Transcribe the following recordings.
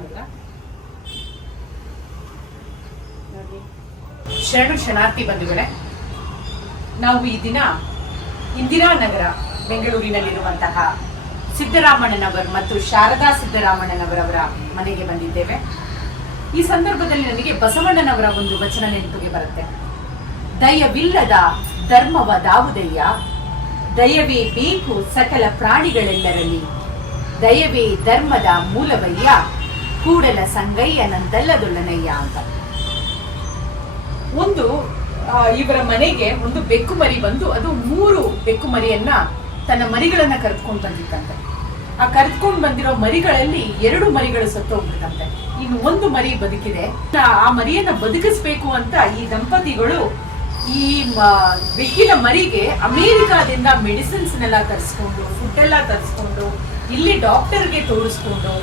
ನೋಡಿದ್ರ ಶರಣು ಶರಣಾರ್ಥಿ ಬಂಧುಗಳೇ, ನಾವು ಈ ದಿನ ಇಂದಿರಾನಗರ ಬೆಂಗಳೂರಿನಲ್ಲಿರುವಂತಹ ಸಿದ್ದರಾಮಣ್ಣನವರ್ ಮತ್ತು ಶಾರದಾ ಸಿದ್ದರಾಮಣ್ಣನವರವರ ಮನೆಗೆ ಬಂದಿದ್ದೇವೆ. ಈ ಸಂದರ್ಭದಲ್ಲಿ ನನಗೆ ಬಸವಣ್ಣನವರ ಒಂದು ವಚನ ನೆನಪಿಗೆ ಬರುತ್ತೆ. ದಯವಿಲ್ಲದ ಧರ್ಮವದಾವುದಯ್ಯ, ದಯವೇ ಬೇಕು ಸಕಲ ಪ್ರಾಣಿಗಳೆಲ್ಲರಲ್ಲಿ, ದಯವೇ ಧರ್ಮದ ಮೂಲವಯ್ಯ, ಕೂಡಲ ಸಂಗಯ್ಯನಂತಲ್ಲದೊಳ್ಳನಯ್ಯ ಅಂತ. ಒಂದು ಇವರ ಮನೆಗೆ ಒಂದು ಬೆಕ್ಕು ಮರಿ ಬಂದು ಅದು 3 ಬೆಕ್ಕು ಮರಿಯನ್ನ ತನ್ನ ಮರಿಗಳನ್ನ ಕರೆದುಕೊಂಡು ಬಂದಿತ್ತಂತೆ. ಆ ಕರೆದುಕೊಂಡು ಬಂದಿರೋ ಮರಿಗಳಲ್ಲಿ 2 ಮರಿಗಳು ಸತ್ತೋಗ್ಬಿಟ್ಟಂತೆ. ಇನ್ನು 1 ಮರಿ ಬದುಕಿದೆ. ಆ ಮರಿಯನ್ನ ಬದುಕಿಸ್ಬೇಕು ಅಂತ ಈ ದಂಪತಿಗಳು ಈ ಬೆಕ್ಕಿನ ಮರಿಗೆ ಅಮೆರಿಕಾದಿಂದ ಮೆಡಿಸಿನ್ಸ್ ನೆಲ್ಲ ತರಿಸ್ಕೊಂಡು, ಫುಡ್ ಎಲ್ಲ ತರಿಸ್ಕೊಂಡು, ಇಲ್ಲಿ ಡಾಕ್ಟರ್ಗೆ ತೋರಿಸ್ಕೊಂಡು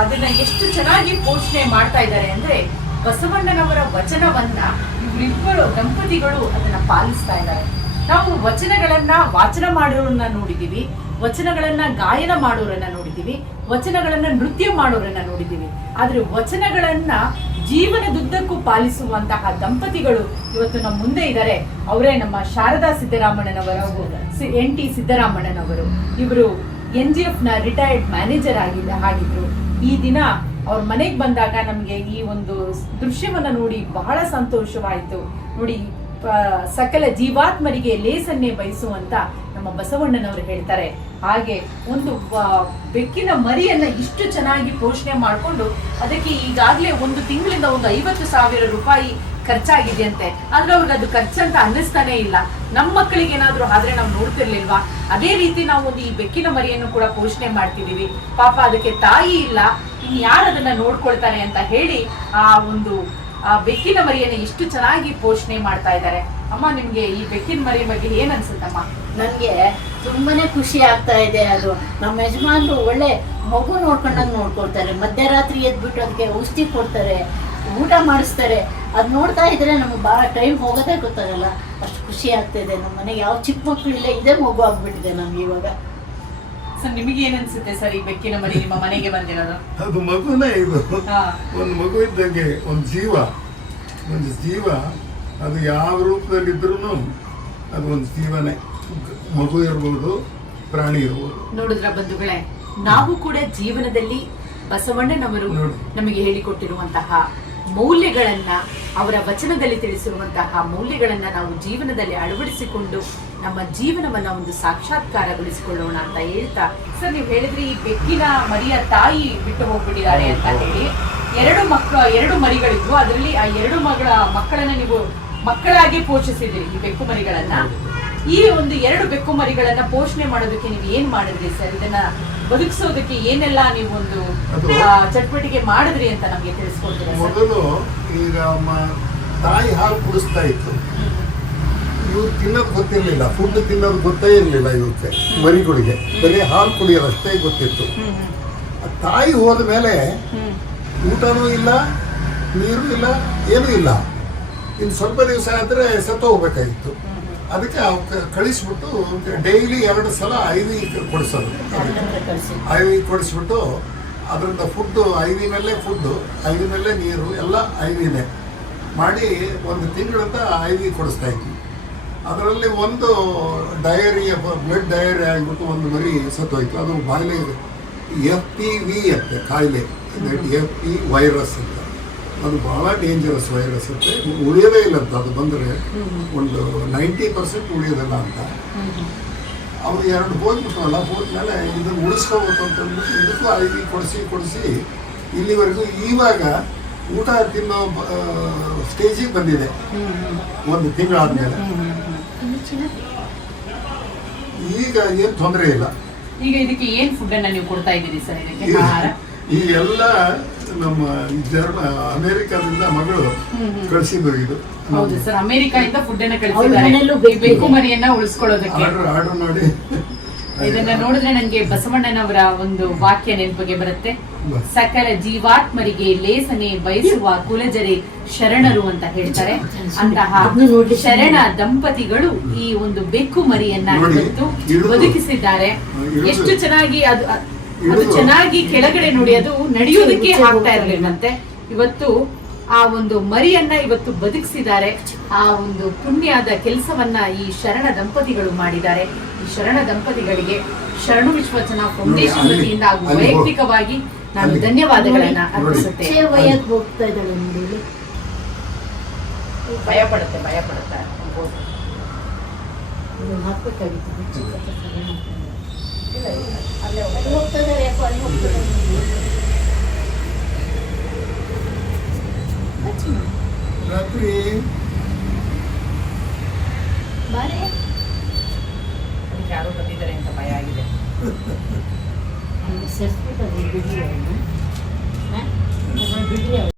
ಅದನ್ನ ಎಷ್ಟು ಚೆನ್ನಾಗಿ ಪೋಷಣೆ ಮಾಡ್ತಾ ಇದ್ದಾರೆ ಅಂದ್ರೆ, ಬಸವಣ್ಣನವರ ವಚನವನ್ನ ಇವರಿಬ್ಬರು ದಂಪತಿಗಳು ಅದನ್ನ ಪಾಲಿಸ್ತಾ ಇದ್ದಾರೆ. ನಾವು ವಚನಗಳನ್ನ ವಾಚನ ಮಾಡೋರನ್ನ ನೋಡಿದೀವಿ, ವಚನಗಳನ್ನ ಗಾಯನ ಮಾಡೋರನ್ನ ನೋಡಿದೀವಿ, ವಚನಗಳನ್ನ ನೃತ್ಯ ಮಾಡೋರನ್ನ ನೋಡಿದೀವಿ. ಆದ್ರೆ ವಚನಗಳನ್ನ ಜೀವನದುದ್ದಕ್ಕೂ ಪಾಲಿಸುವಂತಹ ದಂಪತಿಗಳು ಇವತ್ತು ನಮ್ಮ ಮುಂದೆ ಇದ್ದಾರೆ. ಅವರೇ ನಮ್ಮ ಶಾರದಾ ಸಿದ್ದರಾಮಣ್ಣನವರು, NT ಸಿದ್ದರಾಮಣ್ಣನವರು. ಇವರು NGF ನ ರಿಟೈರ್ಡ್ ಮ್ಯಾನೇಜರ್ ಆಗಿದ್ರು. ಈ ದಿನ ಅವ್ರ ಮನೆಗೆ ಬಂದಾಗ ನಮ್ಗೆ ಈ ಒಂದು ದೃಶ್ಯವನ್ನ ನೋಡಿ ಬಹಳ ಸಂತೋಷವಾಯಿತು. ನೋಡಿ, ಸಕಲ ಜೀವಾತ್ಮರಿಗೆ ಲೇಸನ್ನೇ ಬಯಸುವಂತ ನಮ್ಮ ಬಸವಣ್ಣನವರು ಹೇಳ್ತಾರೆ. ಹಾಗೆ ಒಂದು ಬೆಕ್ಕಿನ ಮರಿಯನ್ನ ಇಷ್ಟು ಚೆನ್ನಾಗಿ ಪೋಷಣೆ ಮಾಡಿಕೊಂಡು ಅದಕ್ಕೆ ಈಗಾಗಲೇ 1 ತಿಂಗಳಿಂದ ಒಂದು 50,000 ರೂಪಾಯಿ ಖರ್ಚಾಗಿದೆ ಅಂತೆ. ಆದ್ರೆ ಅವ್ರಿಗೆ ಅದು ಖರ್ಚಂತ ಅನ್ನಿಸ್ತಾನೆ ಇಲ್ಲ. ನಮ್ಮ ಮಕ್ಕಳಿಗೆ ಏನಾದ್ರು ಆದ್ರೆ ನಾವು ನೋಡ್ತಿರ್ಲಿಲ್ವಾ? ಅದೇ ರೀತಿ ನಾವು ಒಂದು ಈ ಬೆಕ್ಕಿನ ಮರಿಯನ್ನು ಕೂಡ ಪೋಷಣೆ ಮಾಡ್ತಿದೀವಿ. ಪಾಪ ಅದಕ್ಕೆ ತಾಯಿ ಇಲ್ಲ, ಇನ್ ಯಾರು ಅದನ್ನ ನೋಡ್ಕೊಳ್ತಾರೆ ಅಂತ ಹೇಳಿ ಆ ಬೆಕ್ಕಿನ ಮರಿಯನ್ನ ಎಷ್ಟು ಚೆನ್ನಾಗಿ ಪೋಷಣೆ ಮಾಡ್ತಾ ಇದ್ದಾರೆ. ಅಮ್ಮ, ನಿಮ್ಗೆ ಈ ಬೆಕ್ಕಿನ ಮರಿ ಬಗ್ಗೆ ಏನ್ ಅನ್ಸುತ್ತಮ್ಮ? ನನ್ಗೆ ತುಂಬಾನೇ ಖುಷಿ ಆಗ್ತಾ ಇದೆ. ಅದು ನಮ್ಮ ಯಜಮಾನ್ರು ಒಳ್ಳೆ ಮಗು ನೋಡ್ಕೊಂಡಂಗೆ ನೋಡ್ಕೊಳ್ತಾರೆ. ಮಧ್ಯರಾತ್ರಿ ಎದ್ಬಿಟ್ಟು ಅದಕ್ಕೆ ಔಷಧಿ ಕೊಡ್ತಾರೆ, ಊಟ ಮಾಡಿಸ್ತಾರೆ. ಅದ್ ನೋಡ್ತಾ ಇದ್ರೆ ನಮ್ಗೆ ಬಹಳ ಟೈಮ್ ಹೋಗೋದೇ ಗೊತ್ತಾಗಲ್ಲ. ಅಷ್ಟು ಖುಷಿ ಆಗ್ತಾ ಇದೆ. ನಮ್ಮ ಮನೆಗೆ ಯಾವ ಚಿಕ್ಕ ಮಕ್ಕಳಿಲ್ಲ, ಇದೇ ಮಗು ಆಗ್ಬಿಟ್ಟಿದೆ ನಮ್ಗೆ ಇವಾಗ. ಸರ್, ನಿಮಗೆ ಏನ್ ಅನ್ಸುತ್ತೆ ಸರ್, ಈ ಬೆಕ್ಕಿನ ಮರಿ ನಿಮ್ಮ ಮನೆಗೆ ಬಂದಿರೋದು? ಅದು ಮಗುನೇ. ಇದು ಒಂದು ಮಗು ಇದ್ದಂಗೆ, ಒಂದು ಜೀವ. ಅದು ಯಾವ ರೂಪದಲ್ಲಿದ್ರು ಅದು ಒಂದು ಜೀವನೇ. ಮಗು ಇರ್ಬೋದು, ಪ್ರಾಣಿ ಇರ್ಬೋದು. ನೋಡಿದ್ರ ಬಂಧುಗಳೇ, ನಾವು ಕೂಡ ಜೀವನದಲ್ಲಿ ಬಸವಣ್ಣನವರು ನಮಗೆ ಹೇಳಿಕೊಟ್ಟಿರುವಂತಹ ಮೌಲ್ಯಗಳನ್ನ, ಅವರ ವಚನದಲ್ಲಿ ತಿಳಿಸಿರುವಂತಹ ಮೌಲ್ಯಗಳನ್ನ ನಾವು ಜೀವನದಲ್ಲಿ ಅಳವಡಿಸಿಕೊಂಡು ನಮ್ಮ ಜೀವನವನ್ನ ಒಂದು ಸಾಕ್ಷಾತ್ಕಾರಗೊಳಿಸಿಕೊಳ್ಳೋಣ ಅಂತ ಹೇಳ್ತಾ, ಸರ್, ನೀವು ಹೇಳಿದ್ರಿ ಈ ಬೆಕ್ಕಿನ ಮರಿಯ ತಾಯಿ ಬಿಟ್ಟು ಹೋಗ್ಬಿಟ್ಟಿದ್ದಾರೆ ಅಂತ ಹೇಳಿ. 2 ಮರಿಗಳಿದ್ವು. ಅದರಲ್ಲಿ ಆ 2 ಮಕ್ಕಳನ್ನ ನೀವು ಮಕ್ಕಳಾಗಿ ಪೋಷಿಸಿದ್ರಿ, ಈ ಬೆಕ್ಕು ಮರಿಗಳನ್ನ. ಈ ಒಂದು 2 ಬೆಕ್ಕು ಮರಿಗಳನ್ನ ಪೋಷಣೆ ಮಾಡೋದಕ್ಕೆ ನೀವು ಏನ್ ಮಾಡಿದ್ರಿ ಸರ್? ಇದನ್ನ ಬದುಕಿಸೋದಕ್ಕೆ ಏನೆಲ್ಲ ನೀವು ಒಂದು ಚಟುವಟಿಕೆ ಮಾಡಿದ್ರಿ ಅಂತ ನಮ್ಗೆ ತಿಳಿಸ್ಕೊಡ್ತೀರಾ? ಮೊದಲು ಈಗ ತಾಯಿ ಹಾಲು ಕುಡಿಸ್ತಾ ಇತ್ತು. ಇವ್ರು ತಿನ್ನೋದು ಗೊತ್ತಿರ್ಲಿಲ್ಲ, ಫುಡ್ ತಿನ್ನೋದು ಗೊತ್ತೇ ಇರ್ಲಿಲ್ಲ ಇವಕ್ಕೆ, ಮರಿಗಳಿಗೆ. ಬರೀ ಹಾಲು ಕುಡಿಯೋದು ಅಷ್ಟೇ ಗೊತ್ತಿತ್ತು. ತಾಯಿ ಹೋದ ಮೇಲೆ ಊಟನೂ ಇಲ್ಲ, ನೀರು ಇಲ್ಲ, ಏನೂ ಇಲ್ಲ. ಇನ್ನು ಸ್ವಲ್ಪ ದಿವಸ ಆದ್ರೆ ಸತ್ತು ಹೋಗ್ಬೇಕಾಗಿತ್ತು. ಅದಕ್ಕೆ ಕಳಿಸ್ಬಿಟ್ಟು ಡೈಲಿ 2 ಸಲ IV ಕೊಡಿಸೋದು. IV ಕೊಡಿಸ್ಬಿಟ್ಟು ಅದರಿಂದ ಫುಡ್, IV ನಲ್ಲೇ ಫುಡ್ಡು, IV ನಲ್ಲೇ ನೀರು, ಎಲ್ಲ IVನೇ ಮಾಡಿ 1 ತಿಂಗಳಿಂದ IV ಕೊಡಿಸ್ತಾ ಇದ್ವಿ. ಅದರಲ್ಲಿ ಒಂದು ಬ್ಲಡ್ ಡಯರಿ ಆಗಿಬಿಟ್ಟು ಒಂದು ಮರಿ ಸತ್ತೋಯ್ತು. ಅದು ಬಾಯಿಲೆ FPV ಅಂತೆ ಕಾಯಿಲೆ, FP ವೈರಸ್ ಅಂತ. ಅದು ಬಹಳ ಡೇಂಜರಸ್ ವೈರಸ್ ಅಂತೆ, ಉಳಿಯೋದೇ ಇಲ್ಲ ಅಂತ. ಅದು ಬಂದರೆ ಒಂದು 90% ಉಳಿಯೋದಿಲ್ಲ ಅಂತ. ಅವು 2 ಹೋಗ್ಬಿಟ್ಟವಲ್ಲ, ಹೋದ್ಮೇಲೆ ಇದನ್ನು ಉಳಿಸ್ಕೋಬೇಕು ಅಂತಂದ್ಬಿಟ್ಟು ಇದಕ್ಕೂ IV ಕೊಡಿಸಿ ಇಲ್ಲಿವರೆಗೂ ಇವಾಗ ಊಟ ತಿನ್ನೋ ಸ್ಟೇಜಿಗೆ ಬಂದಿದೆ 1 ತಿಂಗಳಾದ್ಮೇಲೆ. ಈಗ ಏನು ತೊಂದರೆ ಇಲ್ಲ. ಈಗ ಇದಕ್ಕೆ ಏನ್ ಫುಡ್ ಅನ್ನ ನೀವು ಕೊಡ್ತಾ ಇದ್ದೀರಿ ಸರ್? ಇದಕ್ಕೆ ಆಹಾರ ಈ ಎಲ್ಲ ನಮ್ಮ ಅಮೆರಿಕಾದಿಂದ ಮಗಳು ಕಳಿಸಿದ್ರು. ಇದು ಹೌದು ಸರ್, ಅಮೆರಿಕಾದಿಂದ ಫುಡ್ ಅನ್ನ ಕಳಿಸಿದ್ದಾರೆ ಬೆಕ್ಕು ಮರಿಯನ್ನ ಉಳಿಸ್ಕೊಳ್ಳೋದಕ್ಕೆ. ಆರ್ಡರ್ ಮಾಡಿ ಇದನ್ನ ನೋಡಿದ್ರೆ ನಂಗೆ ಬಸವಣ್ಣನವರ ಒಂದು ವಾಕ್ಯ ನೆನಪಿಗೆ ಬರುತ್ತೆ. ಸಕಲ ಜೀವಾತ್ಮರಿಗೆ ಲೇಸನೆ ಬಯಸುವ ಕುಲಜರೆ ಶರಣರು ಅಂತ ಹೇಳ್ತಾರೆ. ಅಂತಹ ಶರಣ ದಂಪತಿಗಳು ಈ ಒಂದು ಬೆಕ್ಕು ಮರಿಯನ್ನ ಇವತ್ತು ಬದುಕಿಸಿದ್ದಾರೆ. ಎಷ್ಟು ಚೆನ್ನಾಗಿ ಅದು ಅದು ಚೆನ್ನಾಗಿ ಕೆಳಗಡೆ ನೋಡಿ, ಅದು ನಡೆಯೋದಕ್ಕೆ ಆಗ್ತಾ ಇರ್ಲಿಲ್ಲಂತೆ. ಇವತ್ತು ಆ ಒಂದು ಮರಿಯನ್ನ ಇವತ್ತು ಬದುಕಿಸಿದ್ದಾರೆ. ಆ ಒಂದು ಪುಣ್ಯದ ಕೆಲಸವನ್ನ ಈ ಶರಣ ದಂಪತಿಗಳು ಮಾಡಿದ್ದಾರೆ. ಈ ಶರಣ ದಂಪತಿಗಳಿಗೆ ಶರಣು ವಿಶ್ವಚನ ಫೌಂಡೇಶನ್ ವತಿಯಿಂದ ಹಾಗೂ ವೈಯಕ್ತಿಕವಾಗಿ ನಾನು ಧನ್ಯವಾದಗಳನ್ನ ಅರ್ಪಿಸುತ್ತೇನೆ. ವಯಸ್ಸು ಹೋಗ್ತಾ ಇದ್ದಾಳೆ ನೋಡಿ, ಭಯ ಪಡುತ್ತೆ ಇದು ಹಾಕ್ಬೇಕಾಗಿತ್ತು. ಇಲ್ಲ, ಅಲ್ಲೇ ಅಲ್ಲಿ ಹೋಗ್ತಾ ಇದ್ದಾರೆ, ಯಾಕೋ ಅಲ್ಲಿ ಹೋಗ್ತಾ ಇದ್ದಾರೆ. ರಾತ್ರಿ ಬಾರೆ ಅದಕ್ಕೆ ಯಾರೋ ಬಂದಿದ್ದಾರೆ ಅಂತ ಭಯ ಆಗಿದೆ. ಸರ್ಸ್ಬಿಟ್ಟು ಅದು ಬಿಡ್ರಿ ಅವನ್ನ, ಬಿಡ್ರಿ ಅವನ್ನ.